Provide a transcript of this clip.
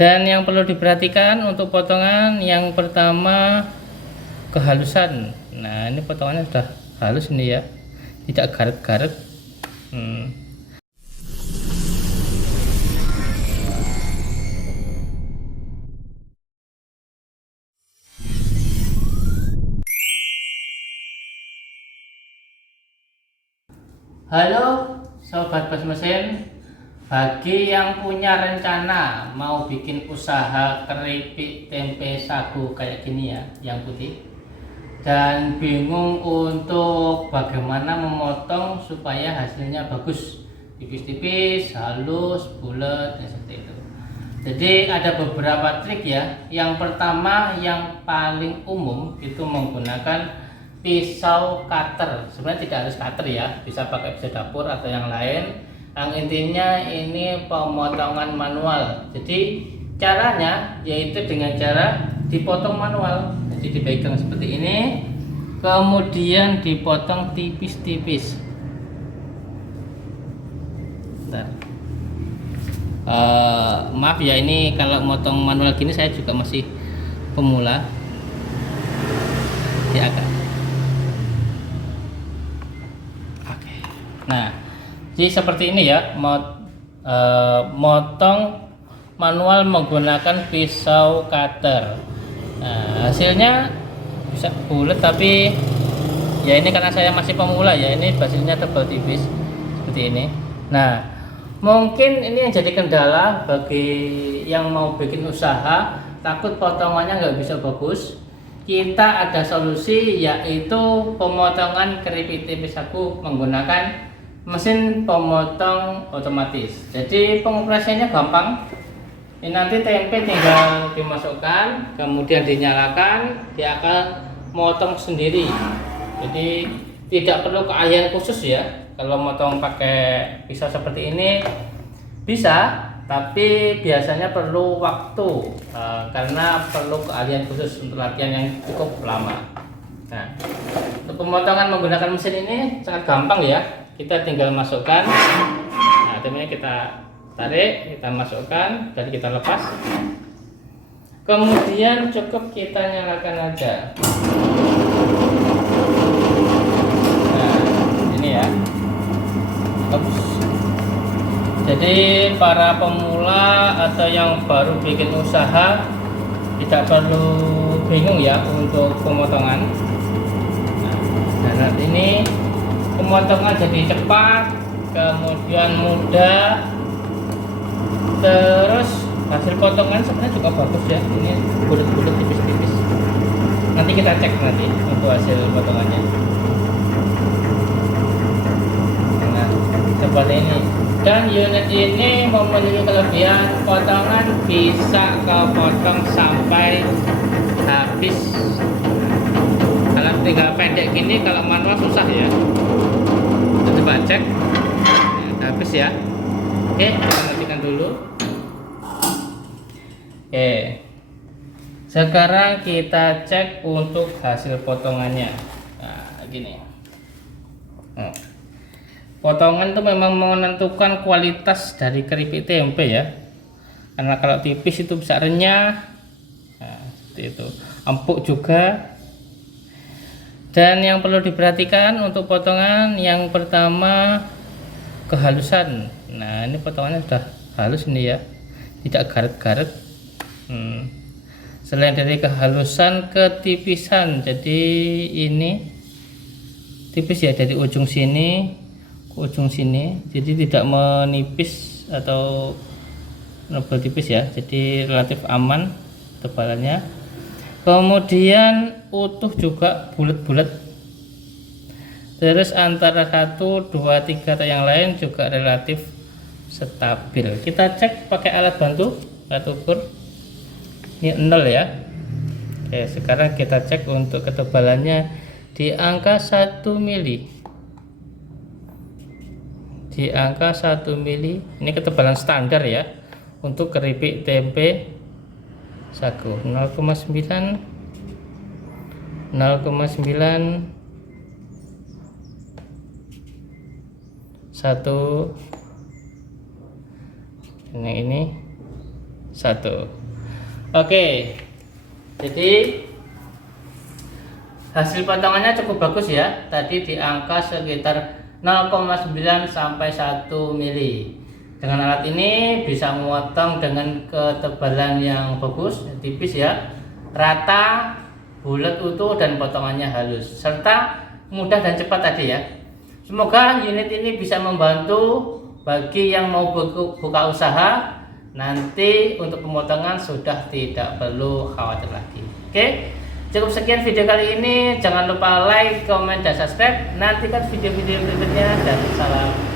Dan yang perlu diperhatikan untuk potongan yang pertama, kehalusan. Nah, ini potongannya sudah halus ini ya, tidak garet-garet. Halo sobat bas mesin, bagi yang punya rencana mau bikin usaha keripik tempe sagu kayak gini ya, yang putih, dan bingung untuk bagaimana memotong supaya hasilnya bagus, tipis-tipis, halus, bulat, dan seperti itu. Jadi ada beberapa trik ya. Yang pertama, yang paling umum itu menggunakan pisau cutter. Sebenarnya tidak harus cutter ya, bisa pakai pisau dapur atau yang lain. Yang intinya ini pemotongan manual. Jadi caranya yaitu dengan cara dipotong manual. Jadi dipegang seperti ini, kemudian dipotong tipis-tipis. Maaf ya, ini kalau motong manual gini saya juga masih pemula ya agak. Oke. Nah, jadi seperti ini ya, motong manual menggunakan pisau cutter. Nah, hasilnya bisa bulat, tapi ya ini karena saya masih pemula ya, ini hasilnya tebal tipis seperti ini. Nah, mungkin ini yang jadi kendala bagi yang mau bikin usaha, takut potongannya nggak bisa bagus. Kita ada solusi, yaitu pemotongan keripik tempe sagu menggunakan mesin pemotong otomatis. Jadi pengoperasiannya gampang. Ini nanti tempe tinggal dimasukkan, kemudian dinyalakan, dia akan motong sendiri. Jadi tidak perlu keahlian khusus ya. Kalau motong pakai pisau seperti ini bisa, tapi biasanya perlu waktu, karena perlu keahlian khusus untuk latihan yang cukup lama. Nah, untuk pemotongan menggunakan mesin ini sangat gampang ya. Kita tinggal masukkan, nah tempenya kita tarik, kita masukkan, dan kita lepas. Kemudian cukup kita nyalakan aja. Nah, ini ya. Jadi para pemula atau yang baru bikin usaha tidak perlu bingung ya untuk pemotongan. Nah, nanti ini pemotongan jadi cepat, kemudian mudah, terus hasil potongan sebenarnya juga bagus ya. Ini bulat-bulat, tipis-tipis. Nanti kita cek nanti untuk hasil potongannya. Seperti ini. Dan unit ini memiliki kelebihan potongan bisa kepotong sampai habis. Kalau tinggal pendek gini, kalau manual susah ya. Kita coba cek, habis ya. Oke, kita matikan dulu. Oke, sekarang kita cek untuk hasil potongannya. Nah, gini. Potongan itu memang menentukan kualitas dari keripik tempe ya, karena kalau tipis itu bisa renyah, nah, seperti itu, empuk juga. Dan yang perlu diperhatikan untuk potongan yang pertama, kehalusan. Nah, ini potongannya sudah halus ini ya, tidak garet-garet. Selain dari kehalusan, ketipisan. Jadi ini tipis ya, dari ujung sini ke ujung sini, jadi tidak menipis atau menebal tipis ya, jadi relatif aman tebalannya. Kemudian utuh juga, bulat-bulat. Terus antara 1, 2, 3 atau yang lain juga relatif stabil. Kita cek pakai alat bantu, alat ukur. Ini 0 ya. Oke, sekarang kita cek untuk ketebalannya di angka 1 mili. Di angka 1 mili, ini ketebalan standar ya untuk keripik tempe sagu. 0,9, 0,9, 1, yang ini Oke, jadi hasil potongannya cukup bagus ya. Tadi di angka sekitar 0,9 sampai 1 mili. Dengan alat ini bisa memotong dengan ketebalan yang bagus, tipis ya, rata, bulat utuh, dan potongannya halus, serta mudah dan cepat tadi ya. Semoga unit ini bisa membantu bagi yang mau buka usaha. Nanti untuk pemotongan sudah tidak perlu khawatir lagi. Oke, cukup sekian video kali ini. Jangan lupa like, comment, dan subscribe. Nantikan video-video berikutnya, dan salam